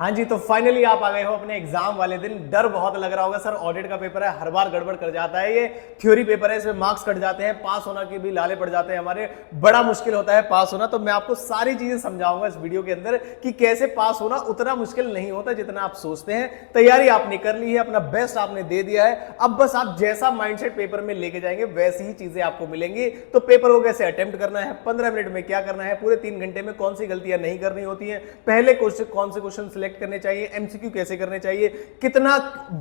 हाँ जी, तो फाइनली आप आ गए हो अपने एग्जाम वाले दिन। डर बहुत लग रहा होगा, सर ऑडिट का पेपर है, हर बार गड़बड़ कर जाता है। ये थ्योरी पेपर है, इसमें मार्क्स कट जाते हैं, पास होना के भी लाले पड़ जाते हैं हमारे, बड़ा मुश्किल होता है पास होना। तो मैं आपको सारी चीजें समझाऊंगा इस वीडियो के अंदर कि कैसे पास होना उतना मुश्किल नहीं होता जितना आप सोचते हैं। तैयारी आपने कर ली है, अपना बेस्ट आपने दे दिया है, अब बस आप जैसा माइंडसेट पेपर में लेके जाएंगे वैसी ही चीजें आपको मिलेंगी। तो पेपर को कैसे अटेम्प्ट करना है, 15 मिनट में क्या करना है, पूरे 3 घंटे में कौन सी गलतियां नहीं करनी होती है, पहले क्वेश्चन कौन से क्वेश्चन सिलेक्ट करने चाहिए, एमसीक्यू कैसे करने चाहिए, कितना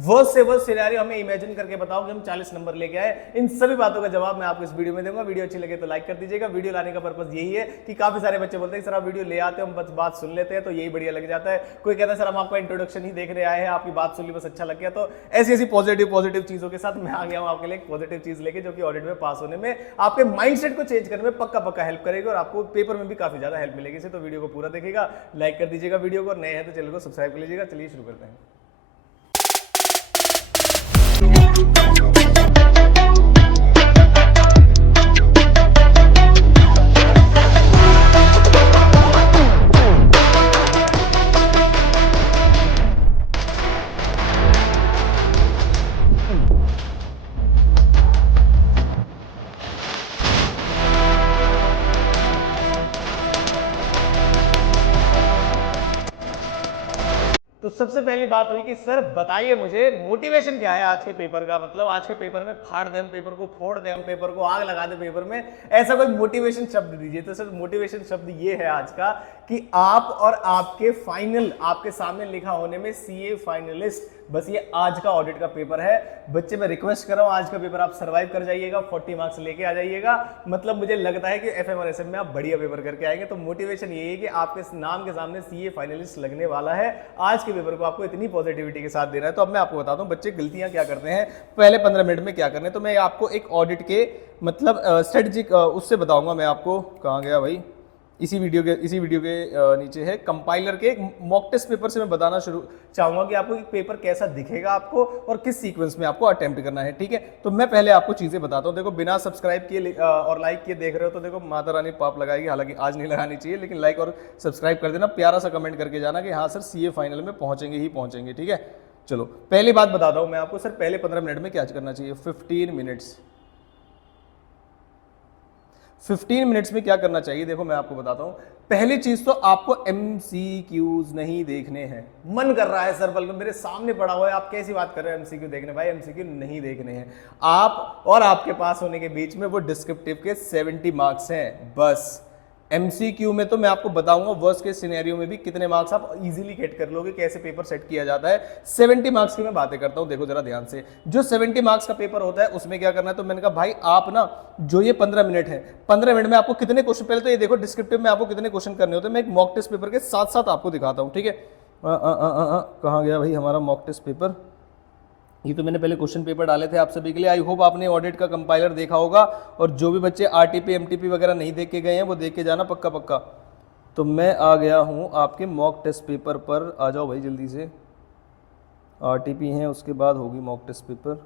वर्स्ट से वर्स्ट सिनेरियो हमें इमेजिन करके बताओ कि हम 40 नंबर लेके आए, इन सभी बातों का जवाब मैं आपको इस वीडियो में दूंगा। वीडियो अच्छी लगे तो लाइक कर दीजिएगा। वीडियो लाने का पर्पस यही है कि काफी सारे बच्चे बोलते हैं सर आप वीडियो ले आते हो, हम बस बात सुन लेते हैं तो यही बढ़िया लग जाता है। कोई कहता है सर हम आपका इंट्रोडक्शन ही देखने आए हैं, आपकी बात सुन ली बस अच्छा लग गया। तो ऐसी ऐसी पॉजिटिव चीजों के साथ मैं आ गया हूं आपके लिए एक पॉजिटिव चीज लेके, जो कि ऑडिट में पास होने में आपके माइंडसेट को चेंज करने में पक्का हेल्प करेगी और आपको पेपर में भी काफी ज्यादा हेल्प मिलेगी। इसे तो वीडियो को पूरा देखिएगा, लाइक कर दीजिएगा वीडियो को, नए हैं तो चैनल को सब्सक्राइब कर लीजिएगा। चलिए शुरू करते हैं। तो सबसे पहली बात हुई कि सर बताइए मुझे मोटिवेशन क्या है आज के पेपर का, मतलब आज के पेपर में फाड़ दें हम पेपर को, फोड़ दें हम पेपर को, आग लगा दें पेपर में, ऐसा कोई मोटिवेशन शब्द दीजिए। तो सर मोटिवेशन शब्द ये है आज का कि आप और आपके फाइनल आपके सामने लिखा होने में सीए फाइनलिस्ट, बस ये आज का ऑडिट का पेपर है। बच्चे मैं रिक्वेस्ट कर रहा हूं आज का पेपर आप सर्वाइव कर जाइएगा, 40 मार्क्स लेके आ जाइएगा। मतलब मुझे लगता है कि एफएम और एसएम में आप बढ़िया पेपर करके आएंगे। तो मोटिवेशन ये है कि आपके नाम के सामने सीए फाइनलिस्ट लगने वाला है। आज के पेपर को आपको इतनी पॉजिटिविटी के साथ देना है। तो अब मैं आपको बताता हूं बच्चे गलतियां क्या करते हैं, पहले 15 मिनट में क्या करने। तो मैं आपको एक ऑडिट के मतलब स्ट्रेटेजिक उससे बताऊंगा मैं आपको। कहां गया भाई, इसी वीडियो के नीचे है कंपाइलर के मॉक टेस्ट पेपर से मैं बताना शुरू चाहूंगा कि आपको पेपर कैसा दिखेगा आपको और किस सीक्वेंस में आपको अटेम्प्ट करना है। ठीक है, तो मैं पहले आपको चीजें बताता हूं। देखो बिना सब्सक्राइब किए और लाइक किए देख रहे हो तो देखो माता रानी पाप लगाएगी, हालांकि आज नहीं लगानी चाहिए, लेकिन लाइक और सब्सक्राइब कर देना, प्यारा सा कमेंट करके जाना कि हाँ सर सीए फाइनल में पहुंचेंगे ही पहुंचेंगे। ठीक है, चलो पहली बात बताता हूं मैं आपको। सर पहले 15 मिनट में क्या करना चाहिए, 15 मिनट्स में क्या करना चाहिए, देखो मैं आपको बताता हूं। पहली चीज तो आपको एमसीक्यूज नहीं देखने हैं। मन कर रहा है सर बल्कि मेरे सामने पड़ा हुआ है, आप कैसी बात कर रहे हो एमसीक्यू देखने, भाई एमसीक्यू नहीं देखने हैं। आप और आपके पास होने के बीच में वो डिस्क्रिप्टिव के 70 मार्क्स हैं बस। एमसीक्यू में तो मैं आपको बताऊंगा वर्स्ट के सिनेरियो में भी कितने मार्क्स आप इजीली गेट कर लोगे, कैसे पेपर सेट किया जाता है। 70 मार्क्स की मैं बातें करता हूं, देखो जरा ध्यान से। जो 70 मार्क्स का पेपर होता है उसमें क्या करना है, तो मैंने कहा भाई आप ना जो ये 15 मिनट है, 15 मिनट में आपको कितने क्वेश्चन, पहले तो ये देखो डिस्क्रिप्टिव में आपको कितने क्वेश्चन करने होते हैं। मैं एक मॉक टेस्ट पेपर के साथ साथ आपको दिखाता हूं। ठीक है, कहां गया भाई हमारा मॉक टेस्ट पेपर, ये तो मैंने पहले क्वेश्चन पेपर डाले थे आप सभी के लिए। आई होप आपने ऑडिट का कंपाइलर देखा होगा, और जो भी बच्चे आरटीपी एमटीपी वगैरह नहीं देख के गए हैं वो देख के जाना पक्का। तो मैं आ गया हूं आपके मॉक टेस्ट पेपर पर, आ जाओ भाई जल्दी से। आरटीपी हैं, उसके बाद होगी मॉक टेस्ट पेपर।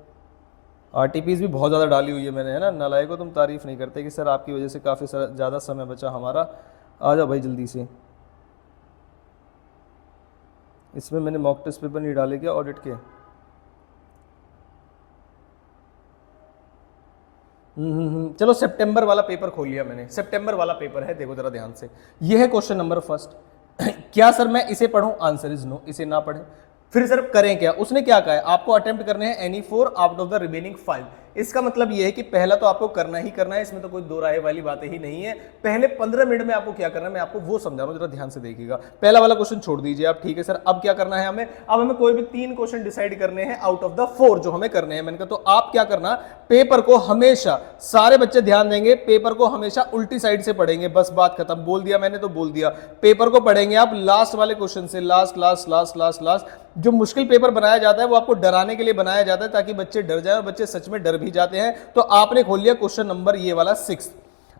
आरटीपीज भी बहुत ज़्यादा डाली हुई है मैंने, है ना। नालायक को तुम तारीफ नहीं करते कि सर आपकी वजह से काफ़ी ज़्यादा समय बचा हमारा। आ जाओ भाई जल्दी से। इसमें मैंने मॉक टेस्ट पेपर नहीं डाले क्या ऑडिट के? चलो सितंबर वाला पेपर खोल लिया मैंने, सितंबर वाला पेपर है, देखो जरा ध्यान से। ये है क्वेश्चन नंबर फर्स्ट। क्या सर मैं इसे पढूं? आंसर इज नो, इसे ना पढ़ें। फिर सर करें क्या? उसने क्या कहा है, आपको अटेम्प्ट करने हैं any 4 out of the remaining 5। इसका मतलब ये है कि पहला तो आपको करना ही करना है, इसमें तो कोई दो राय वाली बातें ही नहीं है। पहले 15 मिनट में आपको क्या करना है मैं आपको वो समझा रहा हूं, जरा ध्यान से देखिएगा। पहला वाला क्वेश्चन छोड़ दीजिए आप, ठीक है सर। अब क्या करना है हमें, अब हमें कोई भी 3 क्वेश्चन डिसाइड करने हैं आउट ऑफ द 4 जो हमें करने हैं। मैंने कहा तो आप क्या करना, पेपर को हमेशा, सारे बच्चे ध्यान देंगे, पेपर को हमेशा उल्टी साइड से पढ़ेंगे, बस बात खत्म। बोल दिया मैंने तो बोल दिया। पेपर को पढ़ेंगे आप लास्ट वाले क्वेश्चन से, लास्ट। जो मुश्किल पेपर बनाया जाता है वो आपको डराने के लिए बनाया जाता है, ताकि बच्चे डर जाए, और बच्चे सच में डर भी जाते हैं। तो आपने खोल लिया क्वेश्चन नंबर ये वाला 6।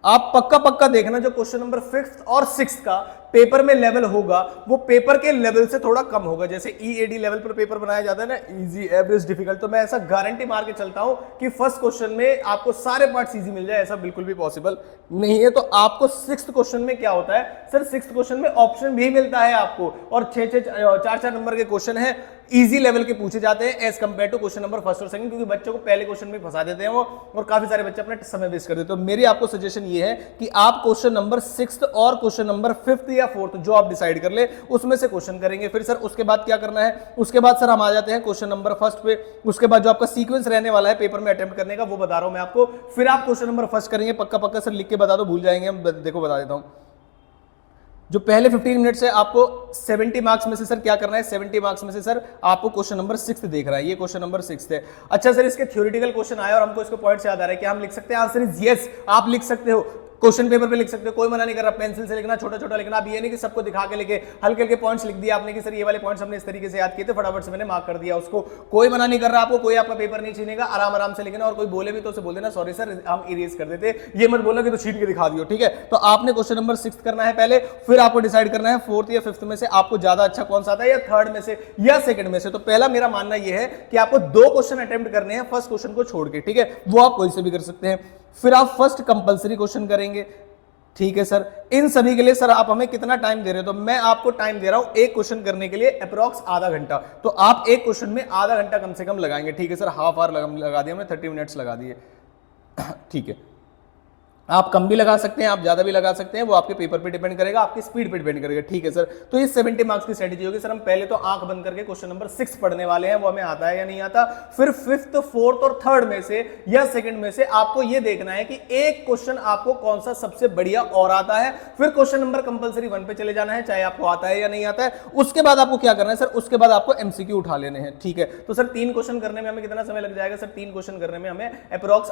आप पक्का देखना जो क्वेश्चन नंबर 5th और 6th का पेपर में लेवल होगा वो पेपर के लेवल से थोड़ा कम होगा। जैसे ईएडी लेवल पर पेपर बनाया जाता है ना, इजी, एवरेज, डिफिकल्ट, तो मैं ऐसा गारंटी मार के चलता हूं कि फर्स्ट क्वेश्चन में आपको सारे पार्ट्स इजी मिल जाए, ऐसा बिल्कुल भी पॉसिबल नहीं है। तो आपको सिक्स्थ क्वेश्चन में क्या होता है सर, सिक्स्थ क्वेश्चन में ऑप्शन भी मिलता है आपको, और 4 नंबर के क्वेश्चन है, इजी लेवल के पूछे जाते हैं as compare to question number first और सेकंड, क्योंकि बच्चों को पहले क्वेश्चन में फंसा देते हैं वो, और काफी सारे बच्चे अपना समय वेस्ट कर देते हैं। तो मेरी आपको सजेशन ये है कि आप क्वेश्चन नंबर 6 और क्वेश्चन नंबर 5 या 4 जो आप डिसाइड कर ले उसमें से क्वेश्चन करेंगे। फिर सर उसके बाद क्या करना है, उसके बाद सर हम आ जाते हैं क्वेश्चन नंबर फर्स्ट पे। उसके बाद जो आपका सीक्वेंस रहने वाला है पेपर में अटेम्प्ट करने का वो बता रहा हूं मैं आपको। फिर आप क्वेश्चन नंबर फर्स्ट करेंगे, पक्का पक्का सर लिख के बता दो, भूल जाएंगे हम, देखो बता देता हूं। जो पहले 15 मिनट से आपको 70 मार्क्स में से सर क्या करना है, 70 मार्क्स में से सर आपको क्वेश्चन नंबर 6 देख रहा है, ये क्वेश्चन नंबर 6 है। अच्छा सर इसके थ्योरेटिकल क्वेश्चन आए और हमको इसको पॉइंट्स याद आ रहा है कि हम लिख सकते हैं, आंसर इज यस, आप लिख सकते हो, क्वेश्चन पेपर पे लिख सकते हो, कोई मना नहीं कर रहा, पेंसिल से लिखना, छोटा छोटा लिखना। अब ये नहीं कि सबको दिखा के लिखे, हल्के हल्के पॉइंट्स लिख दिया आपने कि सर ये वाले पॉइंट्स हमने इस तरीके से याद किए थे, फटाफट से मैंने मार्क कर दिया उसको। कोई मना नहीं कर रहा आपको, कोई आपका पेपर नहीं छीनेगा, आराम आराम से लिखना, और कोई बोले भी तो उसे बोल देना सॉरी सर हम इरेज कर देते, ये मत बोलो कि तो छीन के दिखा दियो, ठीक है। तो आपने क्वेश्चन नंबर 6 करना है पहले, फिर आपको डिसाइड करना है 4th या 5th में से आपको ज्यादा अच्छा कौन सा आता है, या 3rd में से या 2nd में से। तो पहला मेरा मानना यह है कि आपको 2 क्वेश्चन अटेम्प्ट करने हैं फर्स्ट क्वेश्चन को छोड़ के, ठीक है, वो आप कोई से भी कर सकते हैं। फिर आप फर्स्ट कंपलसरी क्वेश्चन करेंगे, ठीक है सर। इन सभी के लिए सर आप हमें कितना टाइम दे रहे हो, तो मैं आपको टाइम दे रहा हूं एक क्वेश्चन करने के लिए अप्रॉक्स आधा घंटा। तो आप एक क्वेश्चन में आधा घंटा कम से कम लगाएंगे, ठीक है सर। हाफ आवर लगा दिया, हमने 30 मिनट्स लगा दिए, ठीक है। आप कम भी लगा सकते हैं, आप ज्यादा भी लगा सकते हैं, वो आपके पेपर पे डिपेंड करेगा, आपकी स्पीड पे डिपेंड करेगा, ठीक है सर। तो ये 70 मार्क्स की स्ट्रेटेजी होगी सर। हम पहले तो आंख बंद करके क्वेश्चन नंबर 6 पढ़ने वाले हैं, वो हमें आता है या नहीं आता। फिर 5th, 4th और 3rd में से या 2nd में से आपको ये देखना है कि एक क्वेश्चन आपको कौन सा सबसे बढ़िया और आता है। फिर क्वेश्चन नंबर कंपलसरी 1 पे चले जाना है, चाहे आपको आता है या नहीं आता है। उसके बाद आपको क्या करना है सर, उसके बाद आपको एमसीक्यू उठा लेने हैं, ठीक है। तो सर 3 क्वेश्चन करने में हमें कितना समय लग जाएगा सर, 3 क्वेश्चन करने में हमें अप्रॉक्स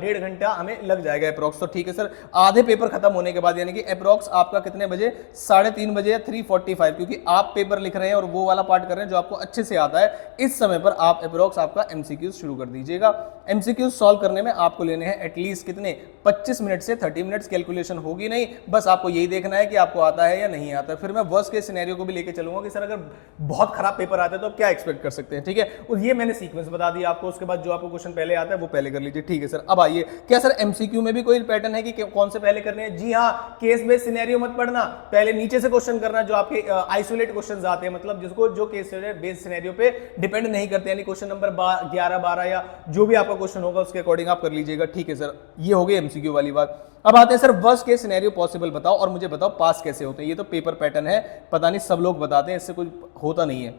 डेढ़ घंटा हमें लग जाएगा अप्रॉक्स। तो ठीक है सर, आधे पेपर खत्म होने के बाद, यानी कि अप्रॉक्स आपका कितने बजे, 3:30 बजे या 3:45, क्योंकि आप पेपर लिख रहे हैं और वो वाला पार्ट कर रहे हैं जो आपको अच्छे से आता है, इस समय पर आप अप्रॉक्स आपका एमसीक्यू शुरू कर दीजिएगा। एमसीक्यू सॉल्व करने में आपको लेने हैं एटलीस्ट कितने, 25 मिनट से 30 मिनट्स। कैलकुलेशन होगी नहीं, बस आपको यही देखना है कि आपको आता है या नहीं आता है। फिर मैं वर्स्ट केस सिनेरियो को भी लेके चलूंगा कि सर अगर बहुत खराब पेपर आता है तो आप क्या एक्सपेक्ट कर सकते हैं, ठीक है। और ये मैंने सीक्वेंस बता दिया आपको, उसके बाद जो आपको क्वेश्चन पहले आता है वो पहले कर लीजिए, ठीक है सर। अब आइए, क्या सर एमसीक्यू में भी कोई पैटर्न है कि कौन से पहले करने हैं? जी हाँ, केस बेस्ड सिनेरियो मत पढ़ना, पहले नीचे से क्वेश्चन करना, जो आपके आइसोलेट क्वेश्चंस आते हैं, मतलब जिसको जो केस बेस्ड सिनेरियो पे डिपेंड नहीं करते, यानी क्वेश्चन नंबर 11, 12 या जो भी आपका क्वेश्चन होगा उसके अकॉर्डिंग आप कर लीजिएगा, ठीक है सर। ये हो गई एमसीक्यू वाली बात। अब आते हैं sir worst case scenario possible बताओ, और मुझे बताओ पास कैसे होते हैं। ये तो पेपर पैटर्न है, पता नहीं सब लोग बताते हैं, इससे कुछ होता नहीं है।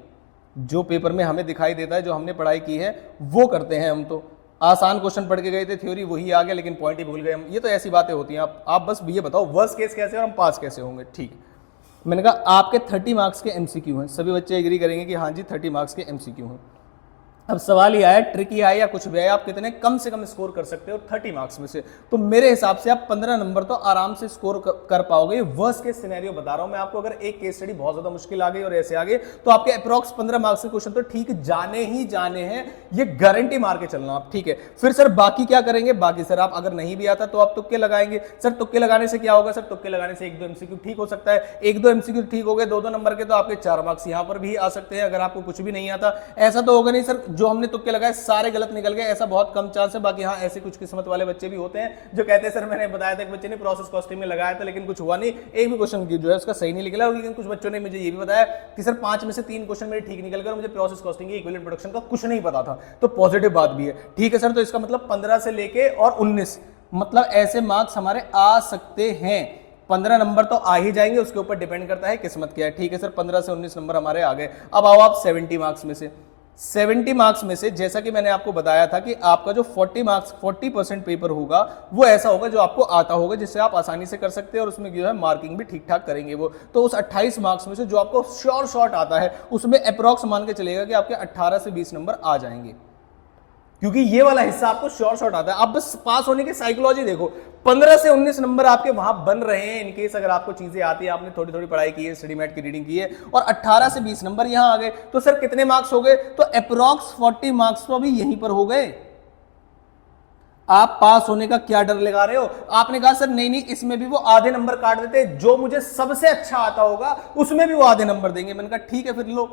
जो पेपर में हमें दिखाई देता है, जो हमने पढ़ाई की है वो करते हैं हम। तो आसान क्वेश्चन पढ़ के गए थे, थ्योरी वही आ गया, लेकिन पॉइंट ही भूल गए हम। ये तो ऐसी बातें होती हैं। आप बस ये बताओ वर्स्ट केस कैसे और हम पास कैसे होंगे, ठीक। मैंने कहा आपके 30 मार्क्स के एमसीक्यू हैं, सभी बच्चे एग्री करेंगे कि हाँ जी 30 मार्क्स के एमसीक्यू हैं। अब सवाल ये आया, ट्रिकी आया या कुछ भी आया, आप कितने कम से कम स्कोर कर सकते हो 30 मार्क्स में से। तो मेरे हिसाब से आप 15 नंबर तो आराम से स्कोर कर पाओगे। वर्स्ट केस सिनेरियो बता रहा हूं मैं आपको, अगर एक केस स्टडी बहुत ज्यादा मुश्किल आ गई और ऐसे आ गए तो आपके अप्रॉक्स 15 मार्क्स के क्वेश्चन तो ठीक जाने ही जाने हैं, ये गारंटी मार के चलना आप, ठीक है। फिर सर बाकी क्या करेंगे, बाकी सर आप अगर नहीं भी आता तो आप तुक्के लगाएंगे। सर तुक्के लगाने से क्या होगा सर, तुक्के लगाने से 1-2 एमसीक्यू ठीक हो सकता है, 1-2 एमसीक्यू ठीक हो गए 2-2 नंबर के, तो आपके 4 मार्क्स यहां पर भी आ सकते हैं अगर आपको कुछ भी नहीं आता। ऐसा तो होगा नहीं सर जो हमने तुक्के लगाए सारे गलत निकल गए, ऐसा बहुत कम चांस है। बाकी हाँ ऐसे कुछ किस्मत वाले बच्चे भी होते हैं जो कहते हैं सर मैंने बताया था, एक बच्चे ने प्रोसेस कॉस्टिंग में लगाया था लेकिन कुछ हुआ नहीं, एक भी क्वेश्चन जो है उसका सही नहीं निकला। लेकिन कुछ बच्चों ने मुझे ये भी बताया कि सर 5 में से 3 क्वेश्चन मेरे ठीक निकल गए और मुझे प्रोसेस कॉस्टिंग की इक्विवेलेंट प्रोडक्शन का कुछ नहीं पता था। तो पॉजिटिव बात भी है, ठीक है सर। तो इसका मतलब 15 से लेके और 19 मतलब ऐसे मार्क्स हमारे आ सकते हैं। 15 नंबर तो आ ही जाएंगे, उसके ऊपर डिपेंड करता है किस्मत क्या है, ठीक है सर। 15 से 19 नंबर हमारे आ गए। अब आओ आप 70 मार्क्स में से, 70 मार्क्स में से जैसा कि मैंने आपको बताया था कि आपका जो 40% पेपर होगा वो ऐसा होगा जो आपको आता होगा, जिससे आप आसानी से कर सकते हैं और उसमें जो है मार्किंग भी ठीक ठाक करेंगे वो। तो उस 28 मार्क्स में से जो आपको श्योर शॉट आता है उसमें अप्रॉक्स मान के चलेगा कि आपके 18 से 20 नंबर आ जाएंगे, क्योंकि ये वाला हिस्सा आपको श्योर शॉट आता है। आप बस पास होने की साइकोलॉजी देखो, 15 से 19 नंबर आपके वहां बन रहे हैं इनकेस अगर आपको चीजें आती है, आपने थोड़ी थोड़ी पढ़ाई की है, स्टडी मैट की रीडिंग की है, और 18 से 20 नंबर यहां आ गए। तो सर कितने मार्क्स हो गए, तो अप्रॉक्स 40 मार्क्स तो अभी यहीं पर हो गए। आप पास होने का क्या डर लगा रहे हो? आपने कहा सर नहीं नहीं, इसमें भी वो आधे नंबर काट देते, जो मुझे सबसे अच्छा आता होगा उसमें भी वो आधे नंबर देंगे। मैंने कहा ठीक है फिर लो,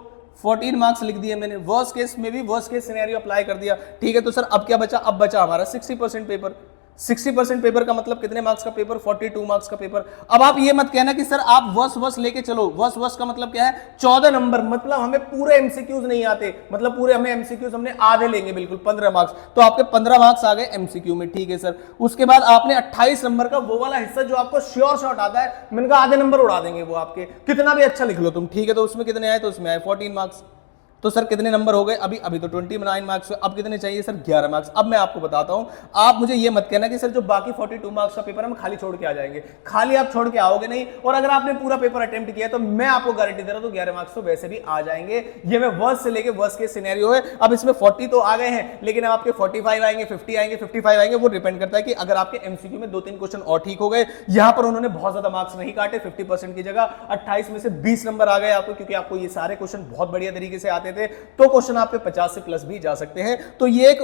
14 मार्क्स लिख दिए मैंने, वर्स्ट केस में भी वर्स्ट केस सिनेरियो अप्लाई कर दिया। ठीक है तो सर अब क्या बचा? अब बचा हमारा 60% पेपर। 60% पेपर का मतलब कितने मार्क्स का पेपर? 42 मार्क्स का पेपर। अब आप ये मत कहना कि सर आप वर्स लेके चलो। वर्स का मतलब क्या है? 14 नंबर, मतलब हमें पूरे एमसीक्यूज नहीं आते, मतलब पूरे हमें एमसीक्यूज हमने आधे लेंगे बिल्कुल, 15 मार्क्स। तो आपके 15 मार्क्स आ गए एमसीक्यू में। ठीक है सर, उसके बाद आपने 28 नंबर का वो वाला हिस्सा जो आपको श्योर शॉट आता है, मैंने कहा आधे नंबर उड़ा देंगे वो आपके, कितना भी अच्छा लिख लो तुम। ठीक है तो उसमें कितने आए? तो उसमें आए 14 मार्क्स। तो सर कितने नंबर हो गए? अभी तो 29 मार्क्स। अब कितने चाहिए सर? 11 मार्क्स। अब मैं आपको बताता हूं, आप मुझे ये मत कहना कि सर जो बाकी 42 मार्क्स का पेपर हम खाली छोड़ के आ जाएंगे। खाली आप छोड़ के आओगे नहीं, और अगर आपने पूरा पेपर अटेम्प्ट किया तो मैं आपको गारंटी दे रहा हूं 11 मार्क्स तो वैसे भी आ जाएंगे। ये मैं वर्स्ट से लेके वर्स्ट के सिनेरियो है। अब इसमें 40 तो आ गए हैं, लेकिन अब आपके 45 आएंगे, 50 आएंगे, 55 आएंगे। वो डिपेंड करता है कि अगर आपके एमसीक्यू में 2-3 क्वेश्चन और ठीक हो गए, यहां पर उन्होंने बहुत ज्यादा मार्क्स नहीं काटे, 50% की जगह 28 में से 20 नंबर आ गए आपको, क्योंकि आपको ये सारे क्वेश्चन बहुत बढ़िया तरीके से आते थे, तो क्वेश्चन आपके 50 से प्लस भी जा सकते हैं। तो ये एक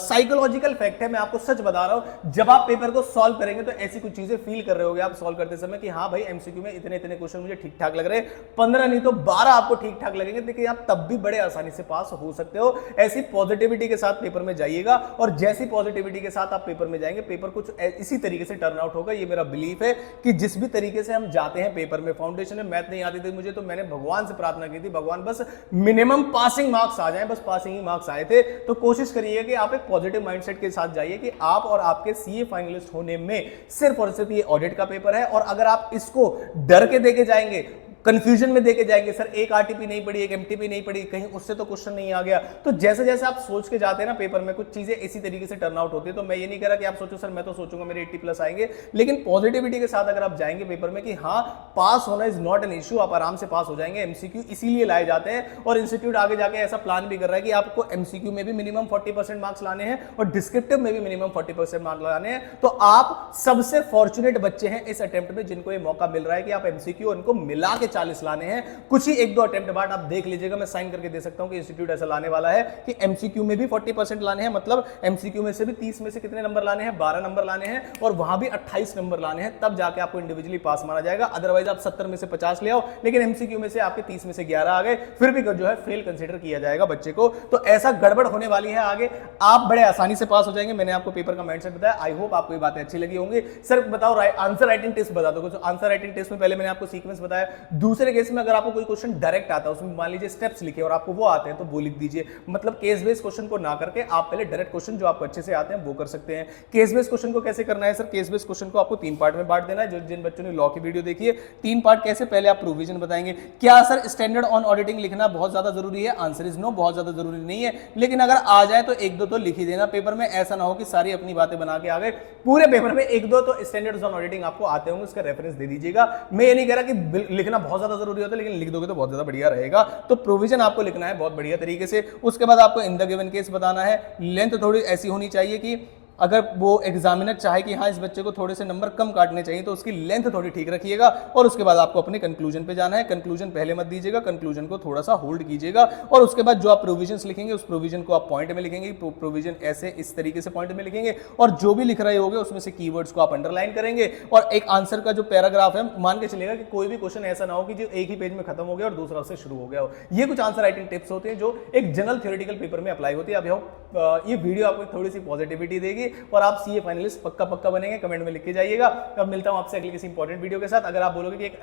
साइकोलॉजिकल फैक्ट है, मैं आपको सच बता रहा हूं। जब आप पेपर को सॉल्व करेंगे तो ऐसी कुछ चीजें फील कर रहे होगे आप सॉल्व करते समय कि हाँ भाई एमसीक्यू में इतने इतने क्वेश्चन मुझे ठीक ठाक लग रहे हैं, 15 नहीं तो 12 आपको ठीक ठाक लगेंगे, लेकिन आप तब भी बड़े आसानी से पास हो सकते हो। ऐसी पॉजिटिविटी के साथ पेपर में जाइएगा, और जैसी पॉजिटिविटी के साथ आप पेपर में जाएंगे, पेपर कुछ इसी तरीके से टर्न आउट होगा। ये मेरा बिलीफ है कि जिस भी तरीके से हम जाते हैं पेपर में, फाउंडेशन में मैथ नहीं आती थी मुझे, तो मैंने भगवान से प्रार्थना की थी, भगवान बस मिनिमम पासिंग मार्क्स आ जाए, बस पासिंग ही मार्क्स आए थे। तो कोशिश करिए कि आप एक पॉजिटिव माइंडसेट के साथ जाइए कि आप और आपके सीए फाइनलिस्ट होने में सिर्फ और सिर्फ ये ऑडिट का पेपर है। और अगर आप इसको डर के देके जाएंगे, कंफ्यूजन में देके जाएंगे, सर एक आरटीपी नहीं पड़ी, एक एमटीपी नहीं पड़ी, कहीं उससे तो क्वेश्चन नहीं आ गया, तो जैसे जैसे आप सोच के जाते हैं ना पेपर में, कुछ चीजें इसी तरीके से टर्न आउट होती है। तो मैं ये नहीं कह रहा कि आप सोचो सर मैं तो सोचूंगा मेरे 80 प्लस आएंगे, लेकिन पॉजिटिविटी के साथ अगर आप जाएंगे पेपर में कि हाँ पास होना इज नॉट एन इश्यू, आप आराम से पास हो जाएंगे। एमसीक्यू इसीलिए लाए जाते हैं, और इंस्टीट्यूट आगे जाके ऐसा प्लान भी कर रहा है कि आपको एमसीक्यू में भी मिनिमम 40% मार्क्स लाने हैं और डिस्क्रिप्टिव में भी मिनिमम 40% मार्क्स लाने हैं। तो आप सबसे फॉर्चुनेट बच्चे हैं इस अटेम्प्ट में, जिनको ये मौका मिल रहा है कि आप एमसीक्यू उनको मिला के 40 लाने हैं। कुछ ही 1-2 अटेम्प्ट बाद आप देख लीजिएगा, मैं साइन करके दे सकता हूं कि इंस्टीट्यूट ऐसा लाने वाला है कि एमसीक्यू में भी 40% लाने हैं, मतलब एमसीक्यू में से भी 30 में से कितने नंबर लाने हैं? 12 नंबर लाने हैं, और वहां भी 28 नंबर लाने हैं, तब जाके आपको इंडिविजुअली पास माना जाएगा। अदरवाइज आप 70 में से 50 ले आओ, लेकिन एमसीक्यू में से आपके 30 में से 11 आ गए, फिर भी जो है फेल कंसीडर किया जाएगा बच्चे को। तो ऐसा गड़बड़ होने वाली है आगे, आप बड़े आसानी से पास हो जाएंगे। मैंने आपको पेपर का माइंडसेट बताया, आई होप आपको ये बातें अच्छी लगी होंगी। सर बताओ आंसर राइटिंग टेस्ट बता दो। आंसर राइटिंग टेस्ट में पहले मैंने आपको सीक्वेंस बताया। दूसरे केस में अगर आपको कोई क्वेश्चन डायरेक्ट आता है, उसमें मान लीजिए स्टेप्स लिखे और आपको वो आते हैं, तो वो लिख दीजिए। मतलब केस बेस्ड क्वेश्चन को ना करके आप पहले डायरेक्ट क्वेश्चन जो आपको अच्छे से आते हैं वो कर सकते हैं। केस बेस्ड क्वेश्चन को कैसे करना है सर? केस बेस्ड क्वेश्चन को आपको 3 पार्ट में बांट देना है। जो जिन बच्चों ने लॉ की वीडियो देखी है, 3 पार्ट कैसे, पहले आप प्रोविजन बताएंगे। क्या सर स्टैंडर्ड ऑन ऑडिटिंग लिखना बहुत ज्यादा जरूरी है? आंसर इज नो, बहुत ज्यादा जरूरी नहीं है, लेकिन अगर आ जाए तो 1-2 तो लिख ही देना पेपर में। ऐसा ना हो कि सारी अपनी बातें बना के आ गए, पूरे पेपर में 1-2 तो स्टैंडर्ड ऑन ऑडिटिंग आपको आते होंगे, उसका रेफरेंस दे दीजिएगा। मैं ये नहीं कह रहा कि लिखना बहुत ज्यादा जरूरी होता है, लेकिन लिख दोगे तो बहुत ज्यादा बढ़िया रहेगा। तो प्रोविजन आपको लिखना है बहुत बढ़िया तरीके से। उसके बाद आपको इन द गिवन केस बताना है। लेंथ थोड़ी ऐसी होनी चाहिए कि अगर वो एग्जामिनर चाहे कि हाँ इस बच्चे को थोड़े से नंबर कम काटने चाहिए, तो उसकी लेंथ थोड़ी ठीक रखिएगा। और उसके बाद आपको अपने कंक्लूजन पे जाना है। कंक्लूजन पहले मत दीजिएगा, कंक्लूजन को थोड़ा सा होल्ड कीजिएगा। और उसके बाद जो आप प्रोविजंस लिखेंगे, उस प्रोविजन को आप पॉइंट में लिखेंगे। प्रोविजन ऐसे इस तरीके से पॉइंट में लिखेंगे, और जो भी लिख रहे होंगे उसमें से कीवर्ड्स को आप अंडरलाइन करेंगे। और एक आंसर का जो पैराग्राफ है, मान के चलेगा कि कोई भी क्वेश्चन ऐसा ना हो कि जो एक ही पेज में खत्म हो गया और दूसरा उससे शुरू हो गया हो। ये कुछ आंसर राइटिंग टिप्स होते हैं जो एक जनरल थ्योरेटिकल पेपर में अप्लाई होती है। अब ये वीडियो आपको थोड़ी सी पॉजिटिविटी देगी और आप सीए फाइनलिस्ट पक्का बनेंगे। कमेंट में लिख के जाइएगा। अब मिलता हूं आपसे अगली किसी इंपॉर्टेंट वीडियो के साथ। अगर आप बोलोगे कि एक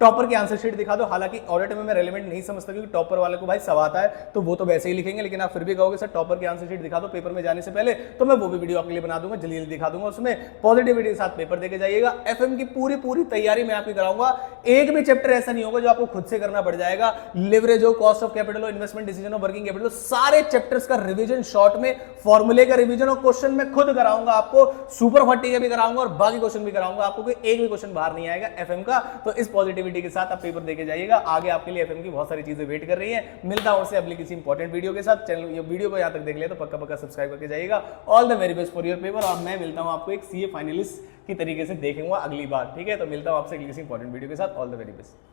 टॉपर की आंसर शीट दिखा दो, हालांकि ऑडिट में मैं रेलेवेंट नहीं समझता, क्योंकि टॉपर वाले को भाई सब आता है, तो वो तो वैसे ही लिखेंगे, लेकिन आप फिर भी कहोगे सर टॉपर की आंसर शीट दिखा दो पेपर में जाने से पहले, तो मैं वो भी वीडियो आपके लिए बना दूंगा, जल्दी दिखा दूंगा। उसमें पॉजिटिविटी के साथ पेपर देके जाइएगा। एफएम की पूरी तैयारी मैं आपकी कराऊंगा। एक भी चैप्टर ऐसा नहीं होगा जो आपको खुद से करना पड़ जाएगा। लिवरेज हो, कॉस्ट ऑफ कैपिटल हो, इन्वेस्टमेंट डिसीजन हो, वर्किंग कैपिटल हो, सारे चैप्टर्स का रिवीजन शॉर्ट में, फॉर्मूले का रिवीजन और क्वेश्चन मैं खुद कराऊंगा आपको। सुपर 40 का भी कराऊंगा और बाकी क्वेश्चन भी कराऊंगा आपको। कोई एक भी क्वेश्चन बाहर नहीं आएगा एफएम का। तो इस पॉजिटिविटी के साथ आप पेपर देके जाइएगा। आगे आपके लिए एफएम की बहुत सारी चीजें वेट कर रही हैं। मिलता हूं उससे अगली किसी इंपॉर्टेंट वीडियो के साथ। चैनल ये वीडियो को यहां तक देख लिया तो पक्का सब्सक्राइब करके जाइएगा। All the very best for your paper. और मैं मिलता हूं आपको एक सीए फाइनलिस्ट की तरीके से देखूंगा अगली बार, ठीक है? तो मिलता हूं आपसे अगली किसी इंपॉर्टेंट वीडियो के साथ। All the very best.